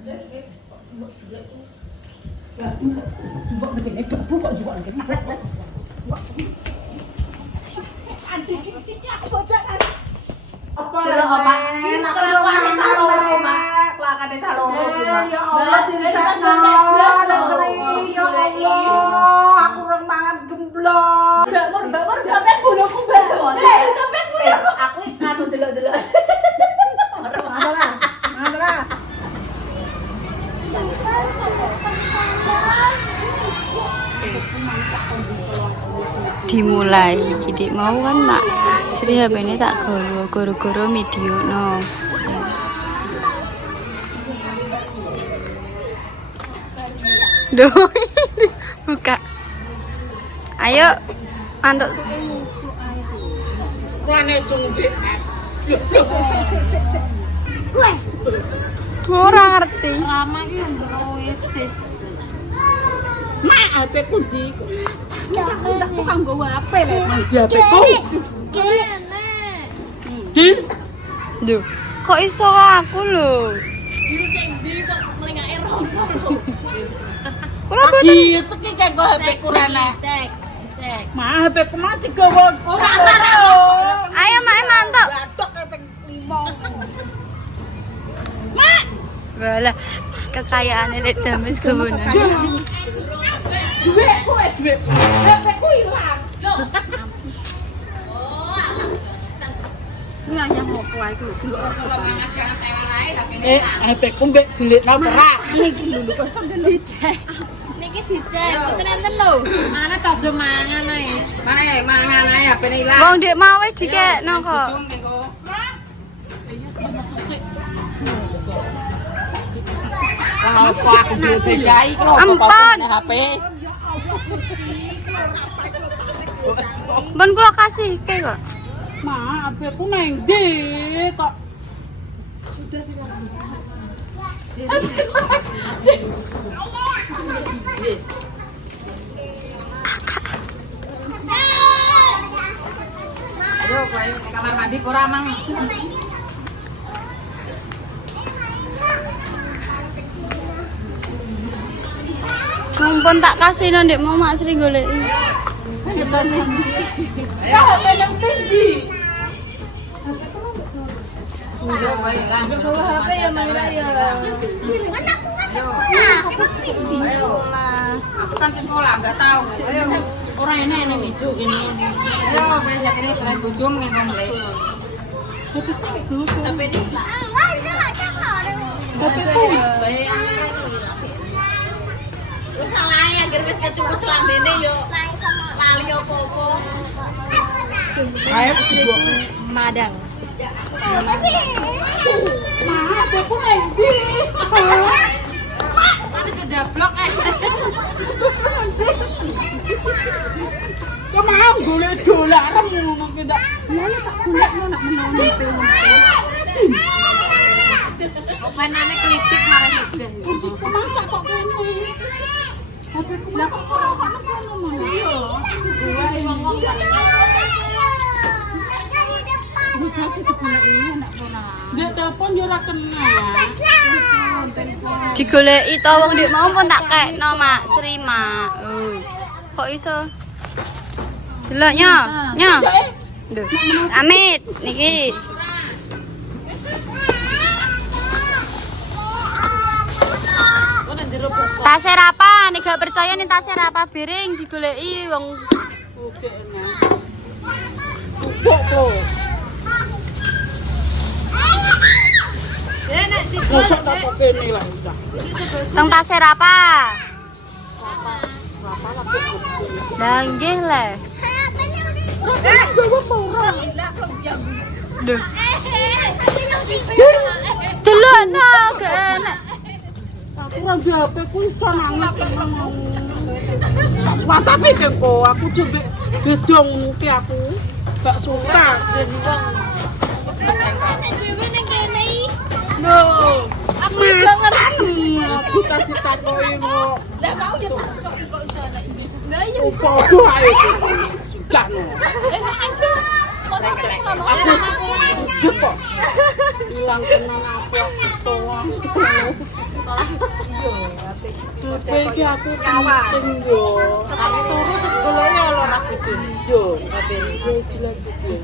Coba begini, kok juga begini. Delok apa? Kelakuane caloro, Mak. Kelakuane caloro ki, Mak. Ya Allah, ditetno. Ya Allah, aku rong mangan gemblong. Mbak, sampean bunuhku, Mbak. Sampean bunuhku. Aku anu delok-delok. Mana? Dimulai jadi mau kan mak Sri HP ini tak gawa goro-goro video no Duh buka ayo anduk Rane cung BS. ora ngerti Lama iki mbroetis. Mak, HP-ku ndi? Tak tukang gowo HP lho. Di HP-ku. Di? Duh kok iso aku lho Biru sing ndi kok mlengake rono lho. kula Lagi cekik kayak go HP-ku rene. Cek. Mak, HP-ku mati gowo. Ora. ayo mak mantap Batok kayak ping 5. Walah kekayaan lek dames kebunan Duitku duitku. HP-ku ilang. Ini hanya mau kuai itu. HP-ku mbek delikno ora. Iki lho kok sampeyan dicek. Niki dicek, mboten enten lho. Mana tak do mangan ae. Mane mangan ae HP-ne ilang. wong ndek mau wis dikekno kok Kalau aku DKI kok Ampun. HP. Bon kula kasih ke kok Ma, HP-ku nang ndi kok. Ayo kowe kamar mandi ora mang. mumpun tak kasih no ndek mau mak Sri golek Ya HP nang ndi? Ayo kowe ilang. HP ya Mila ya. Ayo. Aku kan sekolah enggak tahu. Ayo. Ora enek ijo kene. Ayo kowe sak kene sudah bojom ngene mulai. HP ini lah. Wis salah ya anggere wis kecupes lambene yo. Lali opo-opo. Ayo Madang. Ma, HP-ku nang ndi? Mana jejablok Kok mau golek dolaran ngono ki tak. Ya tak golekno nak menoni film. Openane klitik marang udan. Kunci masak kok kene. HP-ku lah kok ora kono ngono. Iya. Dua wong-wong Bocah iki digoleki enak ora. Ndek telepon yo ora kenal ya. digoleki to wong ndek mau pun tak kekno mak Sri mak kok iso delok nyo Duh. Amit niki tasir apa nek gak percaya nih tasir apa piring digoleki wong Oke enak. Buk to. Mosok tak kok kene lah udah. teng tasir apa lah nggih le Duh. Delok no gak enak Aku ora di HP-ku iso nangis tenan. Tak semantapi kok aku jembek gedong ngono ki aku. Gak suka dene wong. Loh, aku banget. Aku tadi takoki kok. Lah mau ya masuk kok iso ana Inggris. Lah iya. Podo ae. Sudah no. Ayo. Aku jep kok. Hilang tenan aku toa. DP iki aku penting yo. Turu segala ya lho ra yo. Yo jelas iki.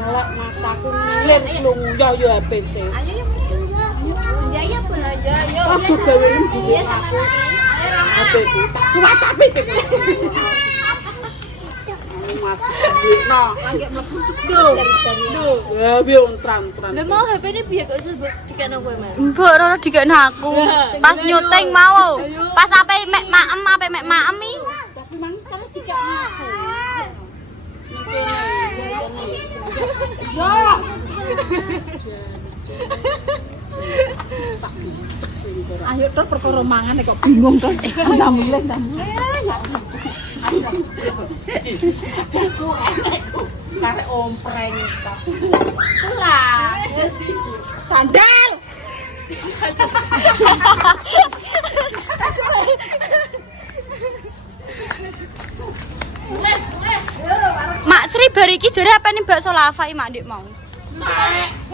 Malah mataku ngiler lung yo HP sih. Ya belajar yo. Aja gawe dhuwit aku. HP ku tak suwat tapi mati no lagi mlebu duh ya piye ontran-ontran Lah mau HP ini piye kok iso dikene kowe, Mas? Mbok ora dikene aku. Pas nyuting mau. Pas ape mek maem iki. tapi mang kamu dikene aku ya Ayo tor perkara mangan kok bingung tor. Ndak mulih. aku enekku karek ompreng tapi lah wis iku Sandal. Mak Sri bar iki jare apa nih bakso lava iki Mak Dik mau.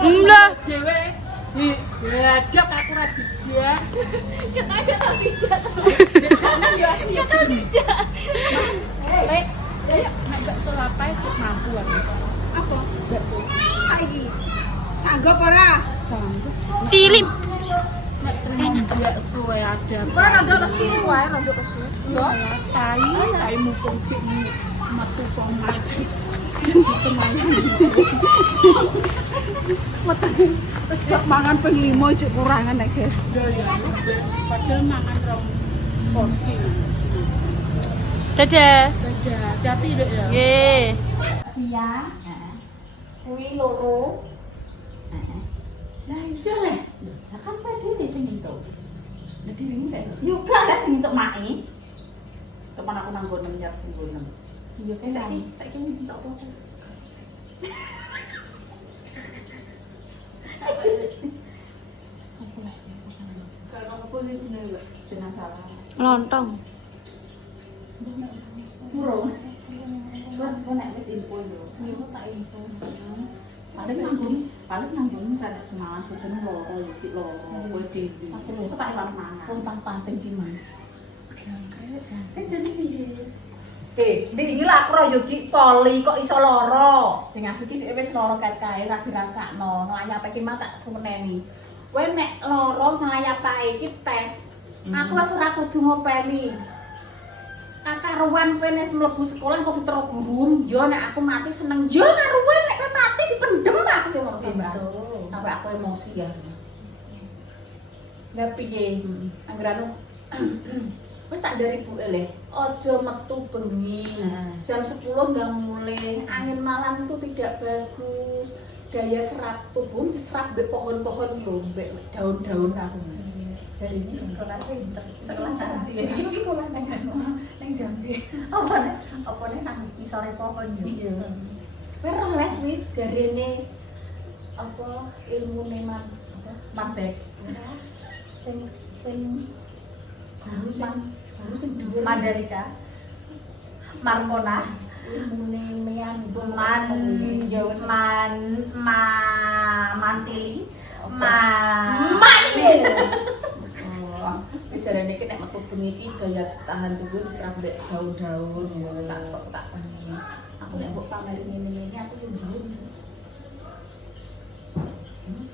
Lah, dhewe Bedok aku ra dijak. Kita aja tau dijak. Jangan ya aku ya Kita dijak. Lek, ayo nek bakso lapai cek mampu aku. Apa? Bakso. Saiki. Sanggup ora? Sanggup. cilik. Nek terima bakso ada. Kok rada resi wae, rada resi. Yo, tai mumpung cek metu pemain. Bisa main. Metu. Terus mangan ping 5 cek kurangan nek, guys. Ya. Padahal mangan rong porsi. Dadah. Beda, hati-hati deh ya. Nggih. Iya. Kuwi loro. Lah iya leh. Lah kan kowe dhewe sing entuk. Lah dirimu lek. Yo gak lah sing entuk mae. Teman aku nang gono nyar gono. Iya kan saiki entuk apa? Kalau aku ini jeneng salah. Lontong. Burung. Kan nek wis info yo. Yo tak info. Paling nanggung kan semangat bojone loro iki loro. Kowe dhewe. Aku lho tak ilang mangan. Tentang panting ki man. Jadi piye? Ndek iki lak ro yo Dik poli kok iso loro. Sing asli ki wis loro kae ra dirasakno. Nglayap iki mah tak sumeneni. Kowe nek loro nglayap kae iki tes. Aku wis ora kudu ngopeni. Karuan kowe nek mlebu sekolah kok ditero guru, yo nek aku mati seneng yo karuan nek kowe mati dipendem aku yo ngono betul. Sampai aku emosi ya. Lah piye? Angger anu wis tak dari Bu le. Aja metu bengi. Jam 10 nggak mulai. Angin malam itu tidak bagus. Daya serap tubuh diserap mbek pohon-pohon lho, mbek daun-daun aku. Jadi ini sekolah pinter, sekolah cantik. Sekolah neng Jambi. Apa nih nang isore pohon juga. Merah lah nih, jarene apa ilmu neman apa mabek. Sing guru sing dhuwur Mandalika. Marmona. Ilmune menyambung ya wis mantili. Mantili. Jarane iki nek metu bengi iki daya tahan tubuh diserap mbek daun-daun tak bengi. Aku nek mbok pamer ngene-ngene aku yo ndhuwur.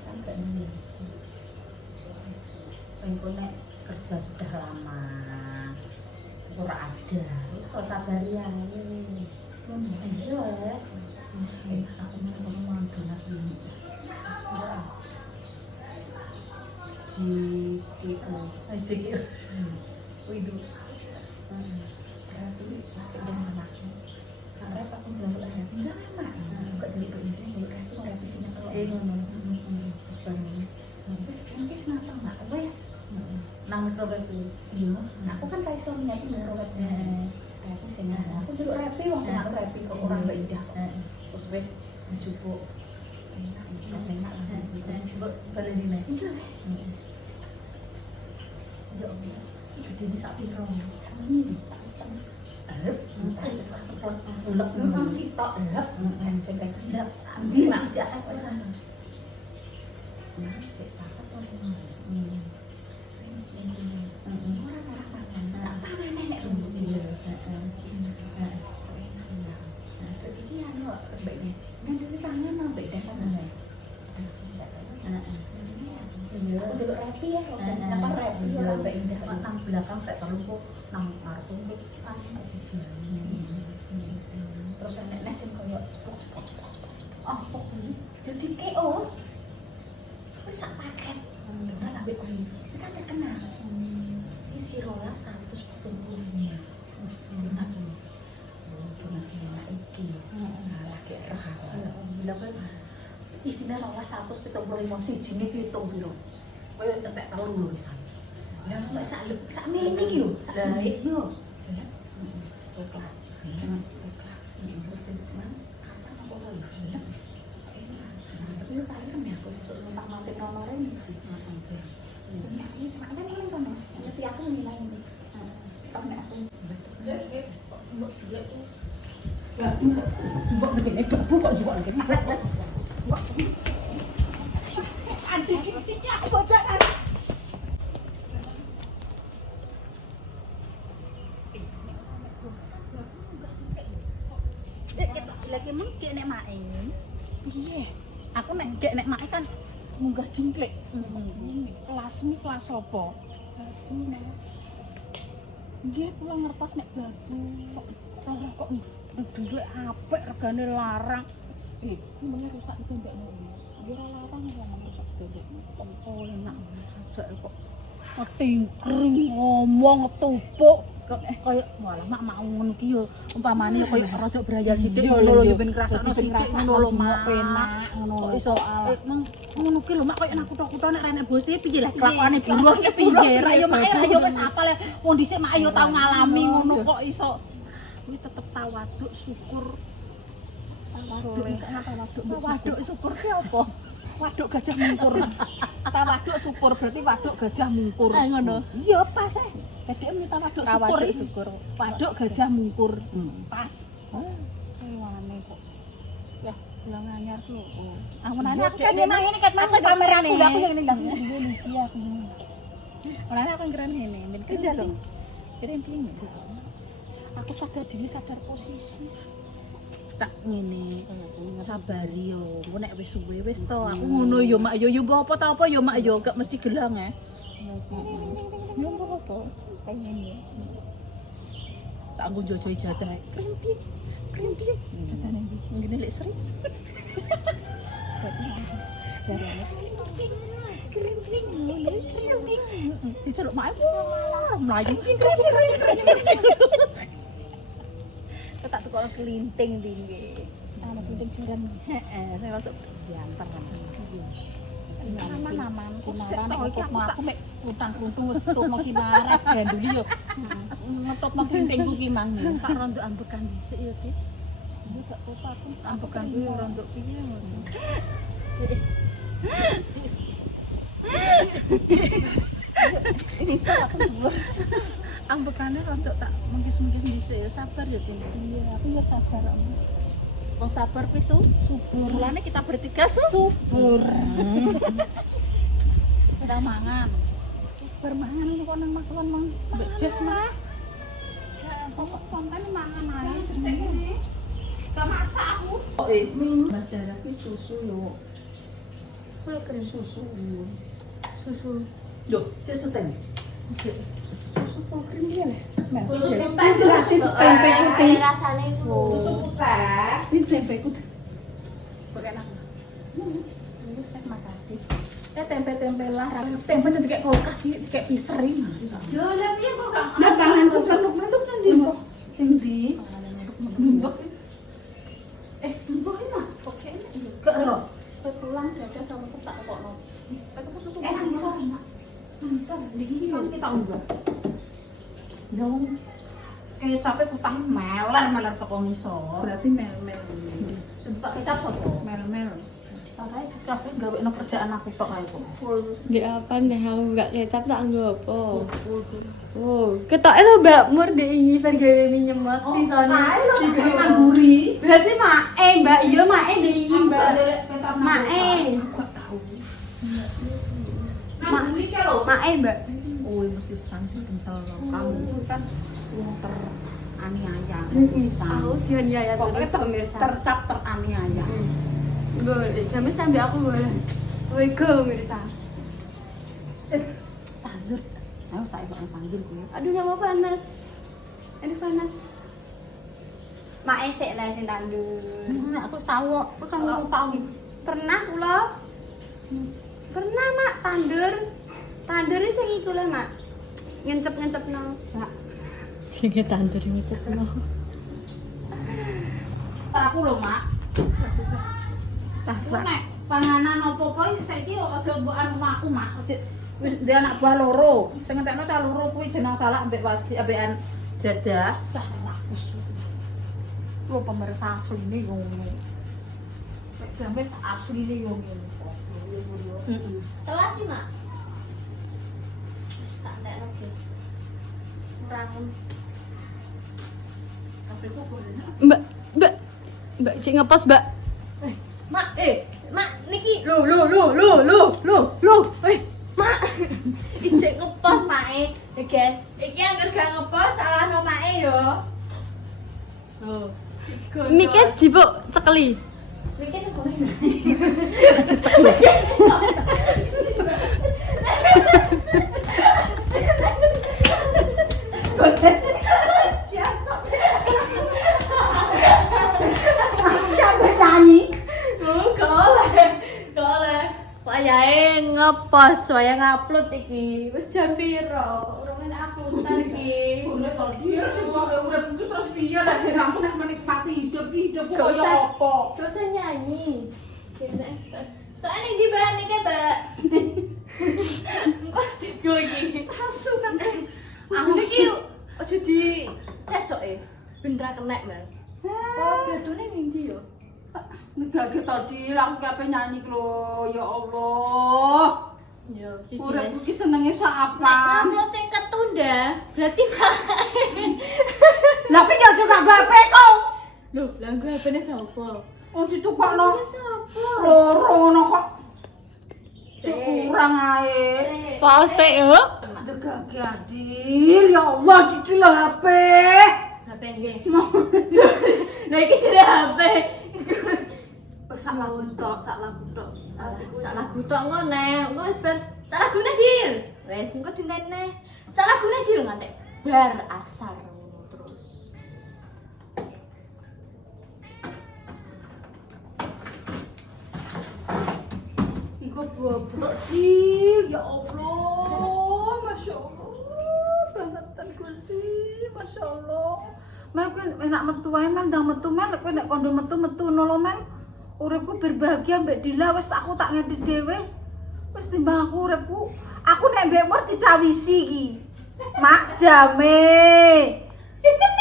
Kan gak ngene. Pengen nek kerja sudah lama. Ora ada. Wis kok sabar ya. Iya ya. Aku mau mangan lagi. Jiki. Widu. Berarti udah nasi. Karena aku jalan lagi. Enggak enak. Enggak dari ini aku mau revisinya kalau ngono. Terus mungkin kenapa Mak? Wes. Nang mikrowave itu. Iya. Aku kan ra iso nyati mikrowave. Aku sing aku jeruk repi wong sing aku repi kok ora mbak Indah. Terus wes njupuk. Enak. Enak. Mbok balen dine. Iya. Ya Allah, gede ini sak piro? Sak ini, sak cem. Semprot sulek nang sitok. Sing kayak ndak ambil mak jak kok sana. Nah, cek paket ora. Ora ya rasanya apa rep ya sampai ini nang belakang kayak terlumpuk nang kartu kan masih jalan terus nek nesen koyo cepot oh kok jadi KO wis sak paket kan ambek kuwi kan terkenal isi rola 175 bunga Cina iki lagi rahal bilang kan isinya rola 175 sijine pitung piro koyo entek telu lho isan lah nek sak ngene iki lho sak baik yo coklat coklat terus man kacang apa lho tapi lu tahu kan ya aku sesuk numpak mampir nomor ini sih sini aku mana nih kan nanti aku nilai ini tak nek aku mbok ngene debu kok juga ngene anti iki aku bocah lagi mungkin nek mae piye aku nek gek nek mae kan munggah jingklik kelasmu kelas apa dadi nek nggih kula ngertos nek batu kok dhuwit apik regane larang iki meneh rusak ditendekno iki ora larang kok rusak ditendekno kok enak sajak kok ketingkring ngomong ketupuk koyo malah mak mau ngono ki yo umpamane koyo rada brayal sithik ngono lho yo ben ngrasakno sithik ngono lho mak penak ngono kok iso ngono ki lho mak koyo nak kutho-kutho nek rene bose piye lah kelakuane buruh ki piye ra yo mak ayo wis apal wong dhisik mak yo tau ngalami ngono kok iso kuwi tetep tawaduk syukur tawaduk syukur ki apa waduk gajah mungkur tawaduk syukur berarti waduk gajah mungkur ngono iya pas jadi minta waduk syukur waduk gajah mungkur pas wane kok ya bilang anyar lho amunane aku kan ngene kat mangke kamerane aku yang nendang iki aku orane aku ngeran ngene men kerja lho kirim ping aku sadar diri sadar posisi tak ngene sabari yo engko nek wis suwe wis to aku ngono yo mak yo apa ta apa yo mak yo gak mesti gelang yo apa pengen ya tak anggo jojo ijatah krimpi jatane iki ngene lek sering jarane krimpi ngono diceluk mak mlayu tak tukok kelinting tinggi ana kelinting jaran heeh saya masuk diantar kan aman-aman kemaran aku mek utang-untung wis tutuk ki marek ganduli yo ngetopno kelintingku ki mang tak rontok ambekan dhisik yo ki iki gak apa-apa aku ambekan kuwi rontok piye ngono ini salah ambekane rontok tak mengkis-mengkis dhisik ya sabar ya Tin. Iya, aku ya sabar. Wong sabar kuwi subur. Lane kita bertiga subur. Sudah mangan. Subur mangan kok nang makan mang. Mbak Jes mah. Pokok konten mangan ae ngene. Gak masak aku. Oh, darah kuwi susu yo. Kuwi keren susu. Susu. Loh, susu ten. Susu full cream dia lah. Susu putih jelasin tempe putih. Rasanya itu. Susu putih. Ini tempe putih. Enak. Terima kasih. Tempe-tempe lah. Tempe nanti kayak kulkas sih, kayak pisari mas. Yo, lihat dia kok. Nah, tanganku meluk nanti kok. Sindi. Numbuk. Numbuk ini mah. Oke. Gak loh. Pulang dada sama ketak kok no. Ngisor. Ngisor. Ini kita ubah. Jangan kayak capek kutah meler teko ngisor. Berarti mel-mel. Sebut kecap sopo? Mel-mel. Pakai kafe gawekno kerjaan aku tok ae kok. Nggih apa nih aku gak kecap tak anggo apa. Oh, ketoke lho Mbak Mur ndek iki bar gawe mie nyemot sisane. Dibeli mangguri. Berarti mae Mbak, iya mae ndek iki Mbak. Mae. Gak tahu. Mangguri ki lho. Mae Mbak. Oh, mesti sanksi kental kamu kan wong teraniaya. Aku dianiaya terus pemirsa. Tercap teraniaya. Boleh, jamis sambil aku boleh. Wego pemirsa. Ayo tak panggil kuwi. Aduh nggak mau panas. Aduh panas. Mak esek lah sing tandur. Aku tahu kok, aku tahu. Pernah kula. Pernah mak tandur. Tandur sing iku lho mak. Ngencep-ngencepno. Sing tandur ngecekno. Aku lho, Mak. Nek panganan apa-apa saiki aja mbok anu aku, Mak. Wis ndek anak buah loro. Sing ngentekno cah loro kuwi jeneng salah ambek wajib ambekan jadah. Cah rakus. Lho pemirsa asline ngono. Nek sampe asline yo ngono. Heeh. Kelas sih mak. Wis tak ndekno guys. Kurang. Tapi kok boleh. Mbak cik ngepost, Mbak. Mak, Mak niki lu, Mak. Ijek ngepost mae. Guys, iki anggar gak ngepost salah no mae yo. Loh. Mikir dibuk cekeli. Mikir boleh. Sampai nyanyi. Gak oleh. Wayahe ngepost, wayah ngupload iki. Wis jam piro? Urung enak uploadan iki. Boleh kalau dia urip iki terus piye lah kamu nek menikmati hidup Gak kok usah. apa? Gak usah nyanyi. Soalnya yang di bahan nih Mbak. Kok juga iki. Sasu kan. Aku iki aja di cesok bener kena Mbak. Oh, bedone ning ndi yo? Enggak tadi aku kape nyanyi lho, ya Allah. Yo, Urip iki senenge sak Nek apa? upload yang ketunda, berarti Pak. Lah ki yo juga gape kok. Loh, lah gue HP-ne sapa? Oh ditukokno Sapa? loro ngono kok. Sik. Kurang ae. Pause yuk. Degage adil, ya Allah iki lho HP. HP nggih. Nah iki jare HP. Sak lagu tok. Sak lagu tok ngene, engko wis bar sak lagune Dil. Wis engko dintene. Sak lagune Dil ngantek bar asar ngono terus. Iku bobrok Dil, ya Allah. Masya Allah. Bangetan Gusti, Masya Allah. Mel kowe enak metu wae men ndang metu men kowe nek kondo metu nolo men. Uripku berbahagia mbek Dila wis aku tak ngerti dhewe. Wis timbang aku uripku. Aku nek mbek Mur dicawisi iki. Mak jame.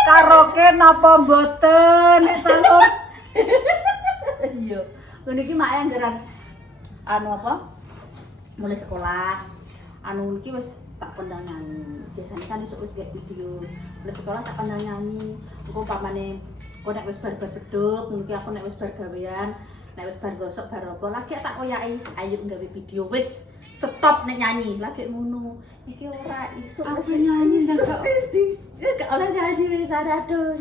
Karaoke napa mboten nek calon. Iya. Ngene iki mak anggaran anu apa? Mulai sekolah. Anu iki wis tak kondang nyanyi. Biasanya kan esuk wis gak video. Mulai sekolah tak kondang nyanyi. Engko pamane kok nek wis bar beduk, mungkin aku nek wis bar gawean, nek wis bar gosok bar apa lagi tak koyaki, ayo gawe video wis stop nek nyanyi, lagi ngono. Iki ora iso wis nyanyi ndak gak oleh nyanyi wis aduh.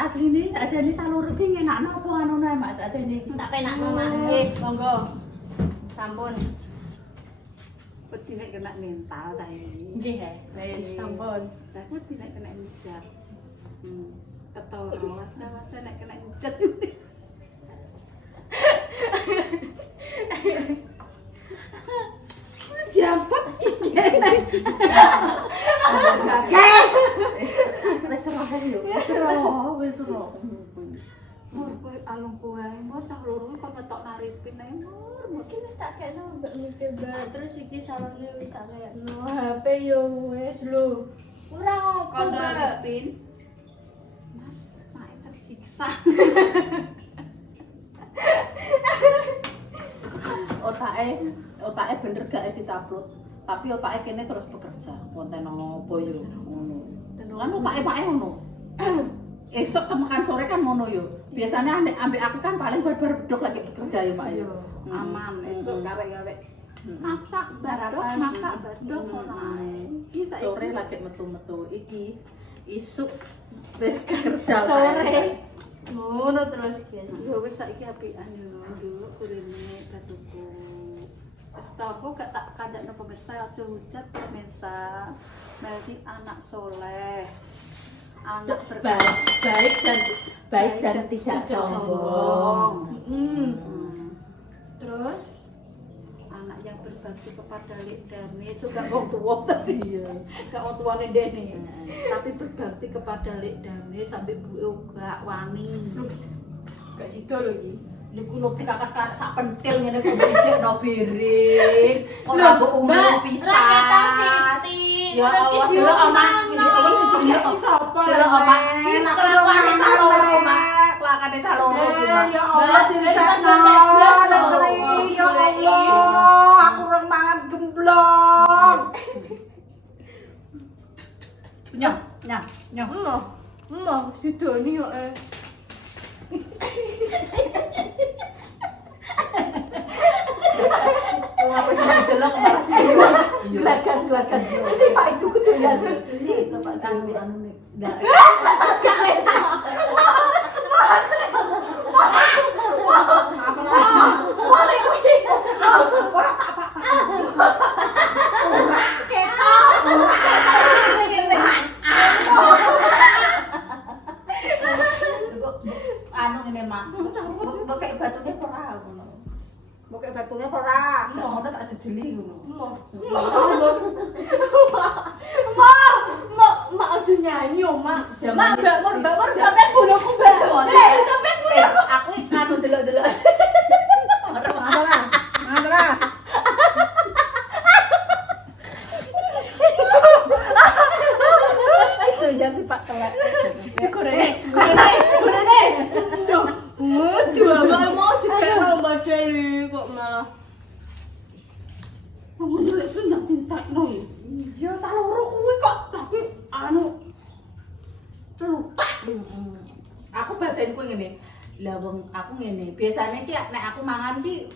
Asline sakjane calur iki ngenakno apa ngono ae Mak sakjane. Tak penakno Mak. Nggih, monggo. Sampun. Wedi nek kena mental saya ini. Nggih, wis sampun. Saya wedi nek kena hujat. Ketol wajah nek kena hujat. Jampet iki. Wis roh yo. Wis roh. Mur kowe alung kowe ae, Mur cah loro kok ngetok naripin ae, Mur. Mungkin wis tak kekno mbak mikir mbak terus iki salahnya wis tak kekno HP yo wis lho. Ora apa Kon mbak. naripin. Mas, mak tersiksa. Otake bener gak edit-upload. Tapi otake kene terus bekerja. Konten opo yo ngono. Kan otake pake ngono. Esok makan sore kan ngono yo. Biasanya ambek aku kan paling bar-bar bedok lagi bekerja ya Pak yo. Aman esok karek-karek. Masak bedok ngono ae. Sore lagi metu-metu iki isuk wis kerja Sore. Ngono terus guys. Ya wis saiki apian yo nduk kurene batuku. Setahu gak tak kadang pemirsa aja hujat pemirsa. Berarti anak soleh, anak baik dan tidak sombong. Terus Anak yang berbakti kepada Lek Dami, suka wong tua tapi gak wong tuane dene. Tapi berbakti kepada Lek Dami sampai buke gak wani. gak sido lho iki. Niku lho kakas karek sak pentil ngene kok dijekno biring. Ora mbok undur pisan. Ya Allah, delok omah ini apa sih delok sapa? Delok omah. Kelakuane caloro, Mak. Kelakuane caloro iki, Mak. Ya Allah, ditekno. Ya Allah, aku reng mangan gemblong. Nyah. Lah, sidoni kok Apa dijelok Gelagas. Nanti Pak itu kedoyan. Ini Bapak tanggung anu nih. Gak enak. Boleh kuwi. Ora tak apa-apa. Ketok. Anu ngene Mak. Mbok kayak batune ora ngono. Mbok kayak batunya ora. Ngono tak jejeli ngono. Mak aja nyanyi yo, Mak. Mak, mbak sampean boloku mbak. Sampean boloku. Aku anu delok-delok. Mana? Itu jangan Pak telek. Gorene. Waduh, mau juga lomba deli kok malah. Ngono lek seneng tintakno ya. Ya caloro kuwi kok tapi anu celutak. Aku badanku ngene. Lah wong aku ngene. Biasane ki nek aku mangan ki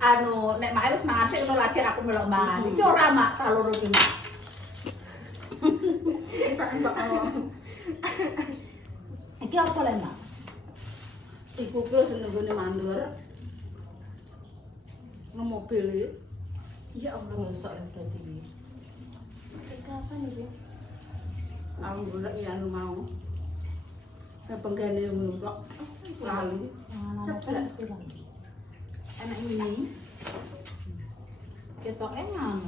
anu nek mak wis mangan sik ngono lagi aku melok mangan. Iki ora Mak caloro ki Mak. Iki apa lho Mak? Iku kulo seneng gone mandur. Nang mobil. Ya Allah, sok dadi. Kapan iki? Aku golek ya anu mau. Kepenggane ngono kok. Lali. Ceplok sira. Enak ini. Ketok enak.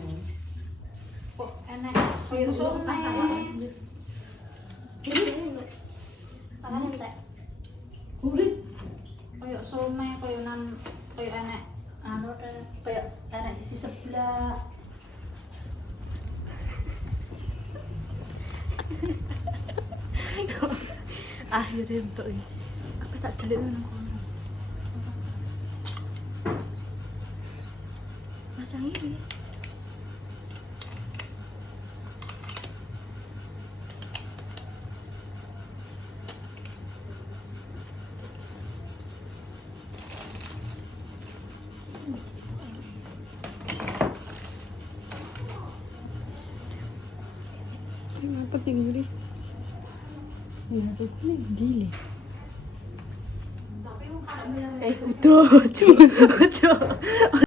Kok enak virus nek. Tangan entek. Urip Kayak some, kayak enak anu kayak enak isi sebelah. Akhirnya entuk iki. Apa tak delik nang kono. Masang iki. Apa tinggi ni? Ya, ini dile. Tapi Udah, cuma